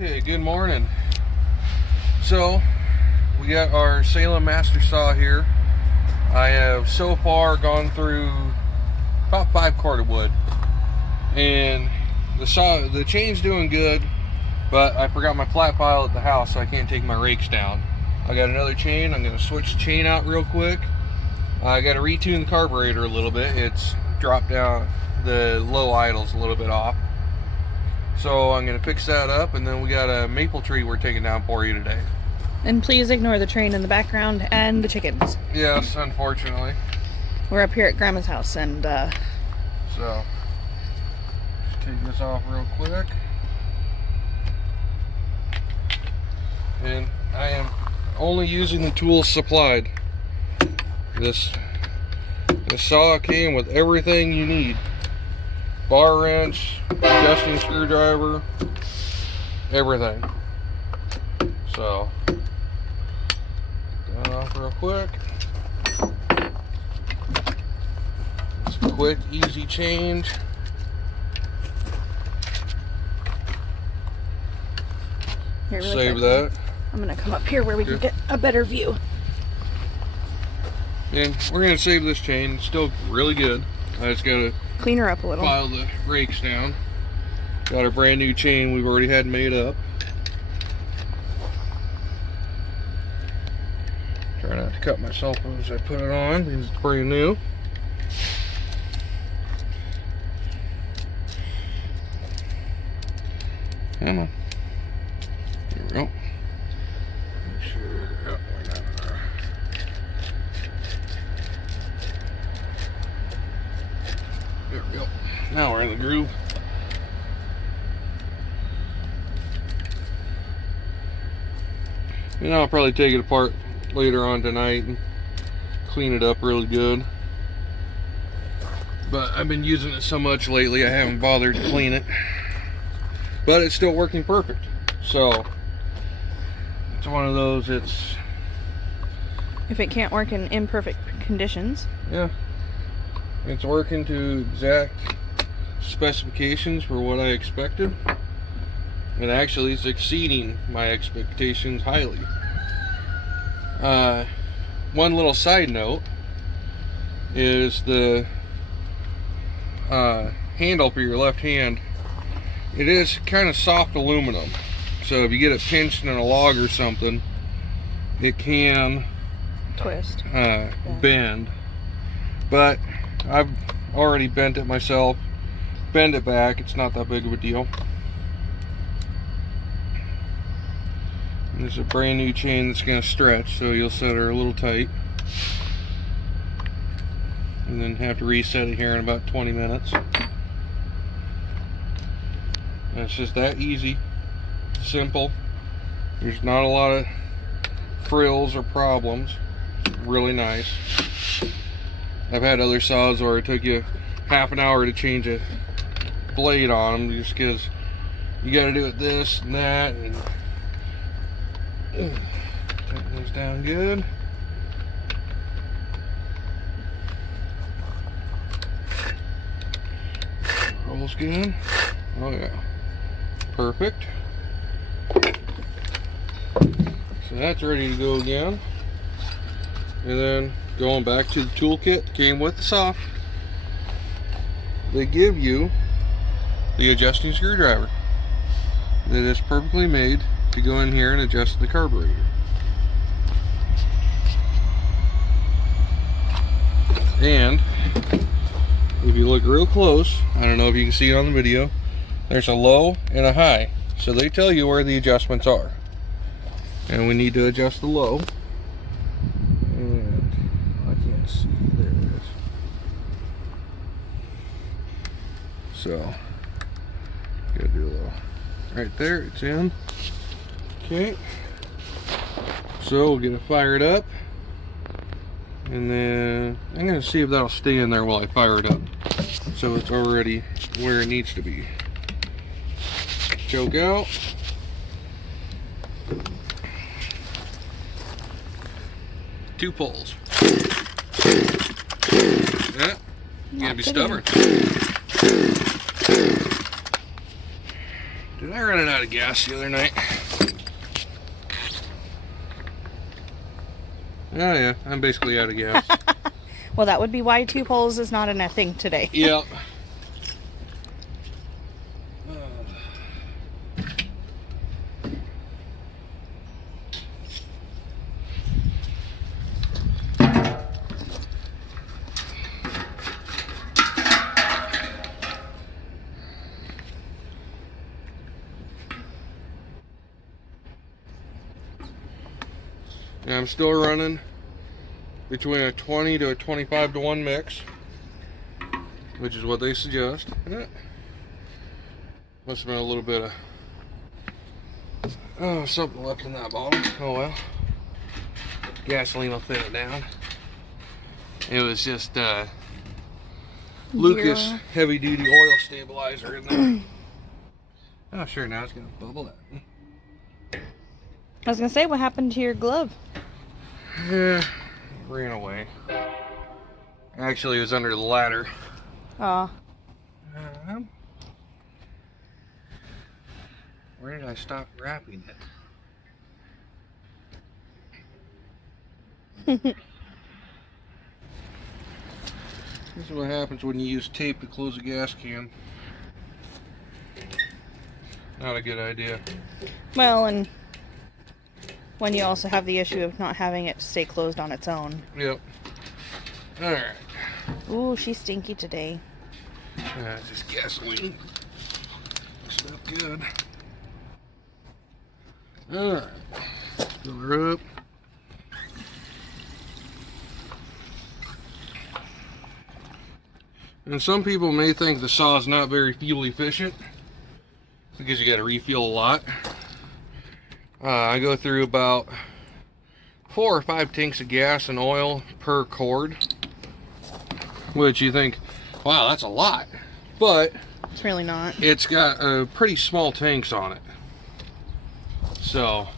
Okay, good morning. So, we got our Salem master saw here. I have so far gone through about 5 cord of wood, and the chain's doing good, but I forgot my flat pile at the house, so I can't take my rakes down. I got another chain. I'm going to switch the chain out real quick. I got to retune the carburetor a little bit. It's dropped down, the low idle's a little bit off. So I'm going to fix that up, and then we got a maple tree we're taking down for you today. And please ignore the train in the background and the chickens. Yes, unfortunately. We're up here at Grandma's house, and so, just take this off real quick. And I am only using the tools supplied. This saw came with everything you need. Bar wrench, adjusting screwdriver, everything. So, get that off real quick. It's a quick, easy change. here, really Save quick, that. I'm gonna come up here where we can get a better view. And we're gonna save this chain. It's still really good. I just gotta Clean her up a little. file the rakes down. Got a brand new chain we've already had made up. Try not to cut myself as I put it on because it's brand new. Come on. There we go. Make sure. Oh, we're not there. There we go. Now we're in the groove. And I'll probably take it apart later on tonight and clean it up really good. But I've been using it so much lately I haven't bothered to clean it. But it's still working perfect. So it's one of those, If it can't work in imperfect conditions. yeah, it's working to exact specifications for what I expected, and actually it's exceeding my expectations highly. One little side note is the handle for your left hand. It is kind of soft aluminum, so if you get it pinched in a log or something, it can Twist. bend. But I've already bent it myself. Bend it back, it's not that big of a deal. And there's a brand new chain that's going to stretch, so you'll set her a little tight. And then have to reset it here in about 20 minutes. And it's just that easy, simple. There's not a lot of frills or problems. Really nice. I've had other saws where it took you half an hour to change a blade on them just because you got to do it this and that, and tighten those down good. Rolls good. Oh yeah, perfect. So that's ready to go again. And then going back to the toolkit that came with the saw, they give you the adjusting screwdriver that is perfectly made to go in here and adjust the carburetor. And if you look real close, I don't know if you can see it on the video, there's a low and a high, so they tell you where the adjustments are, and we need to adjust the low. And I can't see, there it is. So gotta do a little right there, it's in. Okay, so we'll get it fired up, and then I'm gonna see if that'll stay in there while I fire it up, so it's already where it needs to be. Choke out. Two pulls. Yeah, you gotta be stubborn. Did I I ran out of gas the other night. Oh yeah, I'm basically out of gas. Well, that would be why 2 poles is not a thing today. Yep. And I'm still running between a 20 to a 25 to 1 mix, which is what they suggest. Must have been a little bit of something left in that bottle. Oh well. Gasoline will thin it down. It was just Lucas heavy duty oil stabilizer in there. Oh sure, now it's gonna bubble out. I was gonna say, what happened to your glove? Yeah, ran away. Actually, it was under the ladder. Aw. Where did I stop wrapping it? This is what happens when you use tape to close a gas can. Not a good idea. Well, and when you also have the issue of not having it stay closed on its own. Yep. Alright. Ooh, she's stinky today. It's just gasoline. Stuff good. Alright. Fill her up. And some people may think the saw is not very fuel efficient because you got to refuel a lot. I go through about 4 or 5 tanks of gas and oil per cord, which you think, wow, that's a lot, but it's really not. It's got pretty small tanks on it, so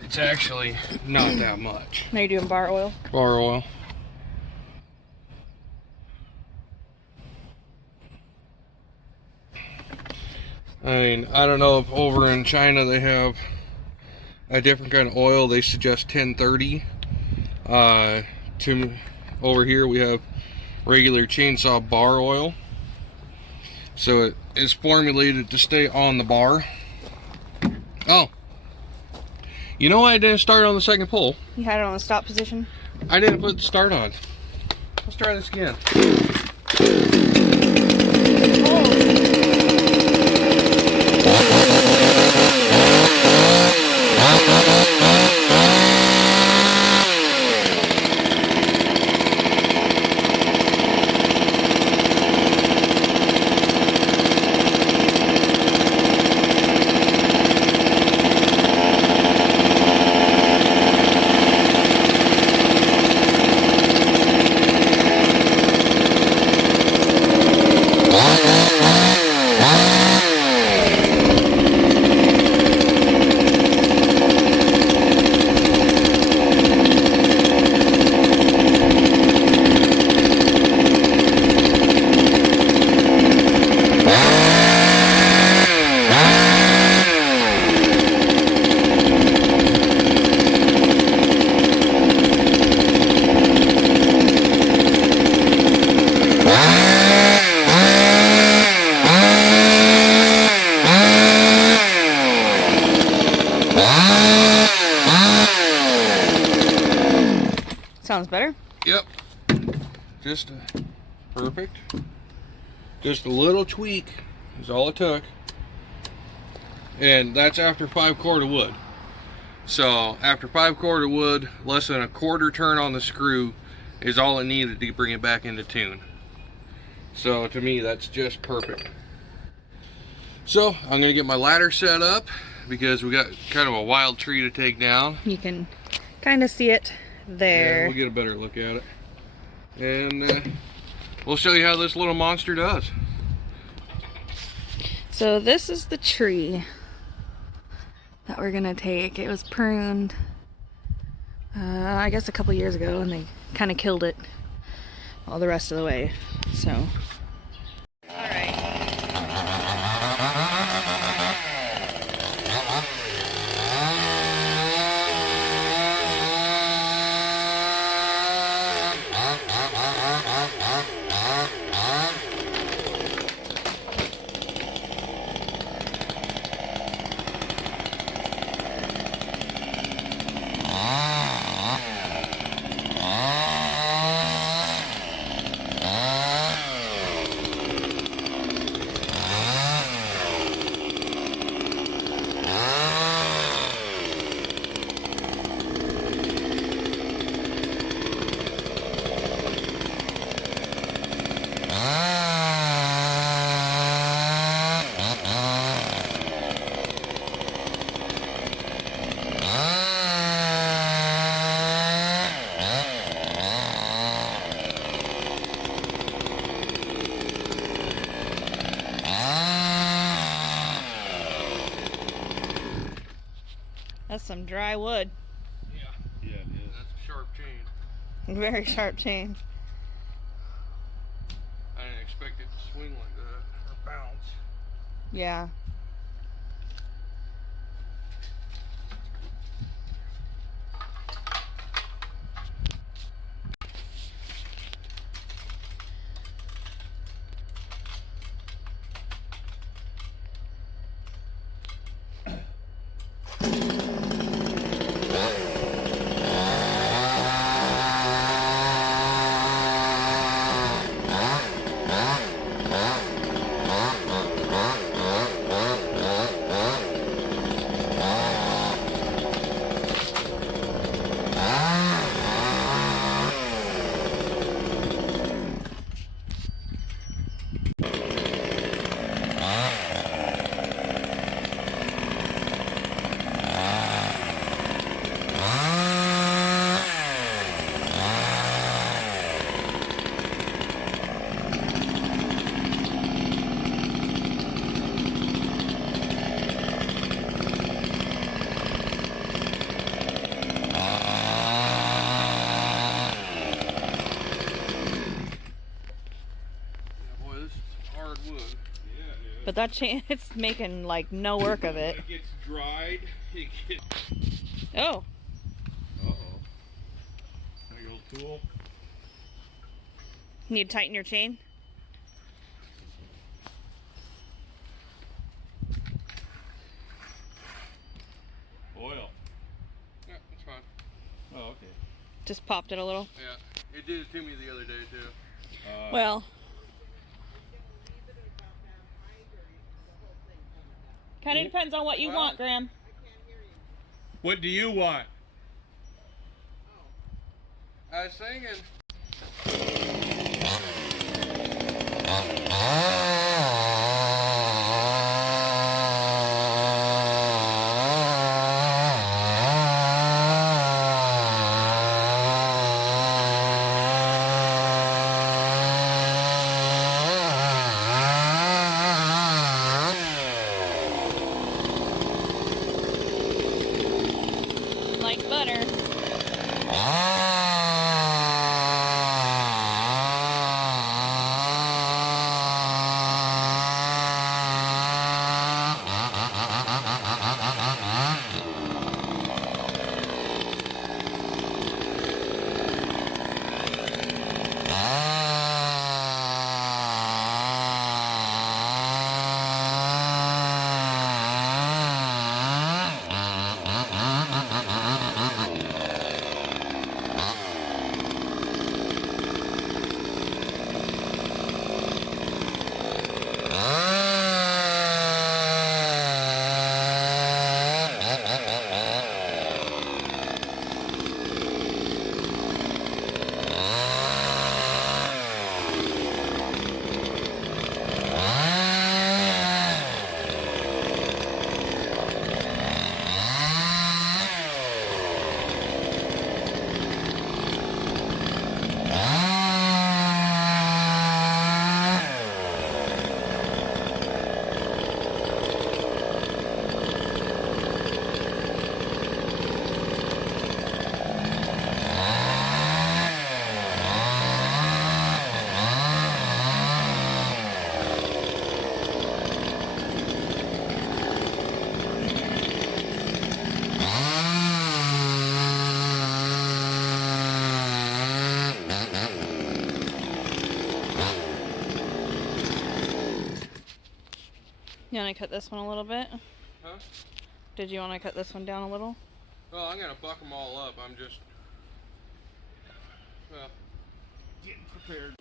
it's actually not that much. Are you doing bar oil? Bar oil. I mean, I don't know if over in China they have a different kind of oil. They suggest 1030. Over here we have regular chainsaw bar oil. So it is formulated to stay on the bar. Oh, you know why I didn't start on the second pull? You had it on the stop position? I didn't put the start on. Let's try this again. Sounds better. Yep. Just perfect. Just a little tweak is all it took. And that's after 5 cord of wood. So after 5 cord of wood, less than a quarter turn on the screw is all it needed to bring it back into tune. So to me, that's just perfect. So I'm gonna get my ladder set up because we got kind of a wild tree to take down. You can kind of see it there. Yeah, we'll get a better look at it. And we'll show you how this little monster does. So this is the tree that we're gonna take. It was pruned, I guess a couple years ago, and they kind of killed it all the rest of the way. So, all right. That's some dry wood. Yeah. Yeah, it is. That's a sharp chain. Very sharp chain. I didn't expect it to swing like that or bounce. Yeah. But that chain, it's making like no work of it. It gets dried. It gets... Oh. Uh-oh. Got your little tool. Need to tighten your chain? Oil. Yeah, that's fine. Oh, okay. Just popped it a little. Yeah, it did it to me the other day too. Well. Kind of depends on what you want, Graham. What do you want? I was singing. Like butter. You want to cut this one a little bit? Huh? Did you want to cut this one down a little? Well, I'm gonna buck them all up. I'm just, well, Getting prepared.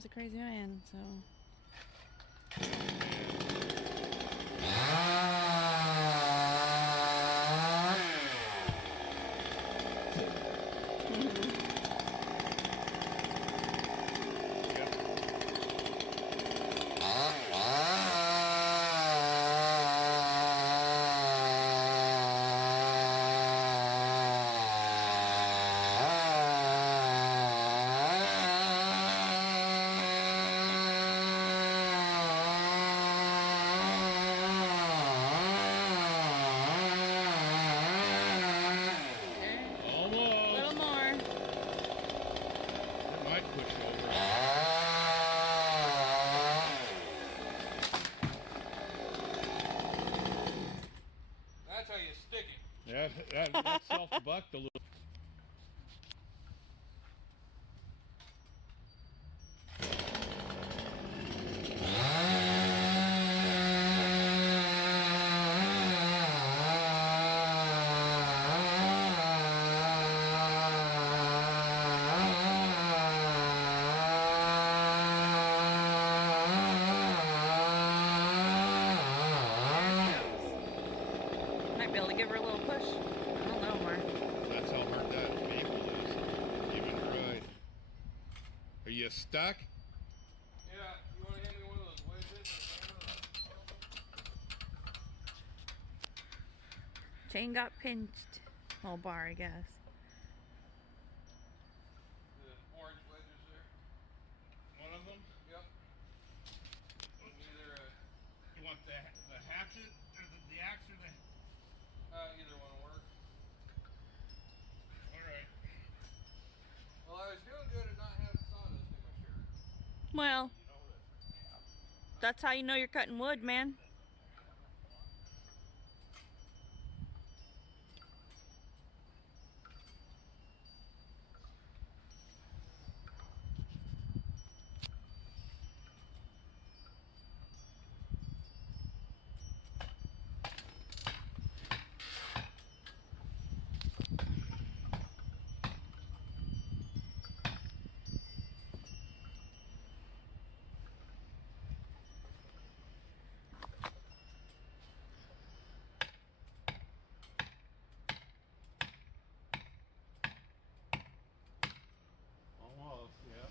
comes the crazy man, so. Yeah, that self-bucked a little. Might be able to give her a little push. I don't know, Mark. That's how hard that maple is. Even right. Are you stuck? Yeah, you want to hand me one of those wedges? Chain got pinched. Whole bar, I guess. The orange wedges there? One of them? Yep. Either You want the hatchet or the axe or the... either one will work. Alright. Well, I was doing good at not having sawdust in my shirt. Well, that's how you know you're cutting wood, man. Almost, yeah.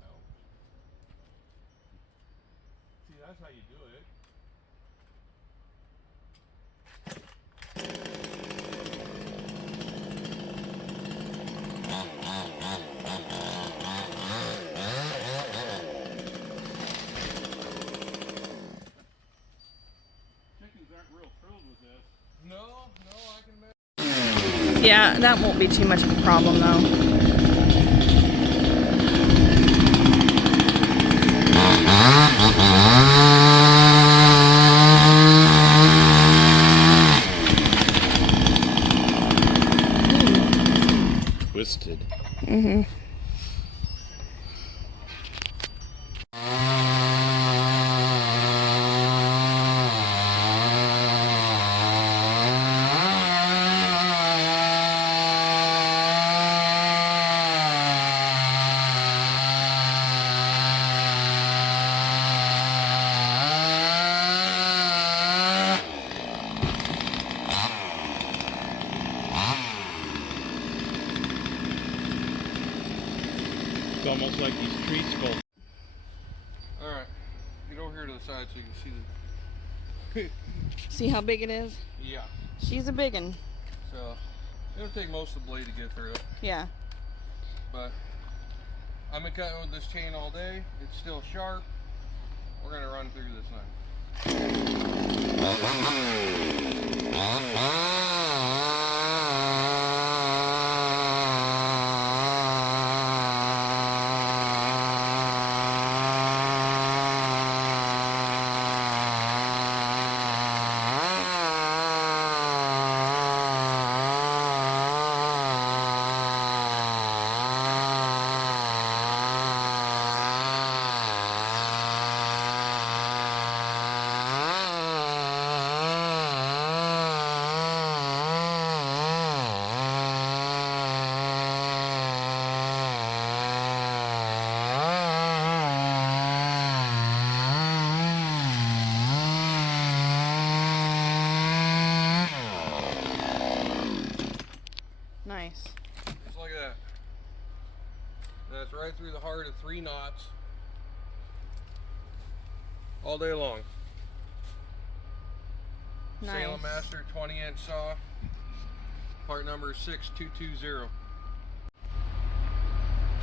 No. See, that's how you do it. Chickens aren't real thrilled with this. No, I can imagine. Yeah, that won't be too much of a problem, though. Twisted. Mm-hmm. It's almost like he's Peaceful. Alright, get over here to the side so you can see the... See how big it is? Yeah. She's a big one. So, it'll take most of the blade to get through it. Yeah. But, I've been cutting with this chain all day. It's still sharp. We're going to run through this thing. Nice. Just like that. That's right through the heart of 3 knots. All day long. Nice. Salem Master 20-inch saw. Part number 6220.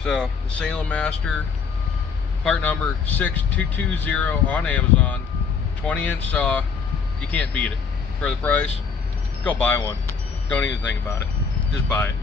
So, the Salem Master, part number 6220 on Amazon. 20-inch saw. You can't beat it. For the price, go buy one. Don't even think about it. Just buy it.